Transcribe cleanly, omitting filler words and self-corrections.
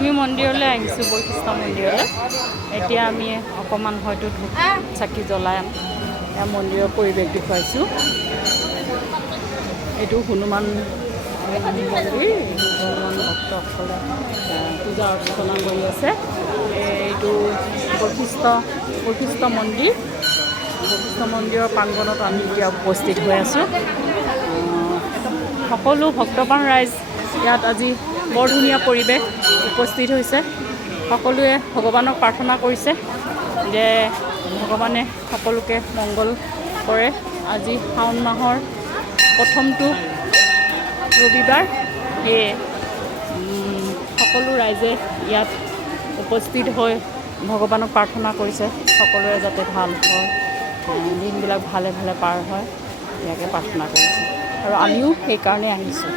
আমি মন্দিৰলৈ আহিছোঁ, বৈশিষ্ট্য মন্দিৰলৈ। এতিয়া আমি অকণমান হয়তো ধূপ চাকি জ্বলাম। এয়া মন্দিৰৰ পৰিৱেশ দেখুৱাইছোঁ। এইটো হনুমান মন্দিৰ, হনুমান ভক্তসকলে পূজা অৰ্চনা কৰি আছে। এইটো বৈশিষ্ট্য মন্দিৰ। বৈশিষ্ট্য মন্দিৰৰ প্ৰাংগণত আমি এতিয়া উপস্থিত হৈ আছোঁ। সকলো ভক্তপ্ৰাণ ৰাইজ ইয়াত আজি বৰ ধুনীয়া পৰিৱেশ উপস্থিত হৈছে। সকলোৱে ভগৱানক প্ৰাৰ্থনা কৰিছে যে ভগৱানে সকলোকে মংগল কৰে। আজি শাওণ মাহৰ প্ৰথমটো ৰবিবাৰ, সেয়ে সকলো ৰাইজে ইয়াত উপস্থিত হৈ ভগৱানক প্ৰাৰ্থনা কৰিছে সকলোৰে যাতে ভাল হয়, দিনবিলাক ভালে ভালে পাৰ হয়, ইয়াকে প্ৰাৰ্থনা কৰিছে আৰু আমিও সেইকাৰণে আহিছোঁ।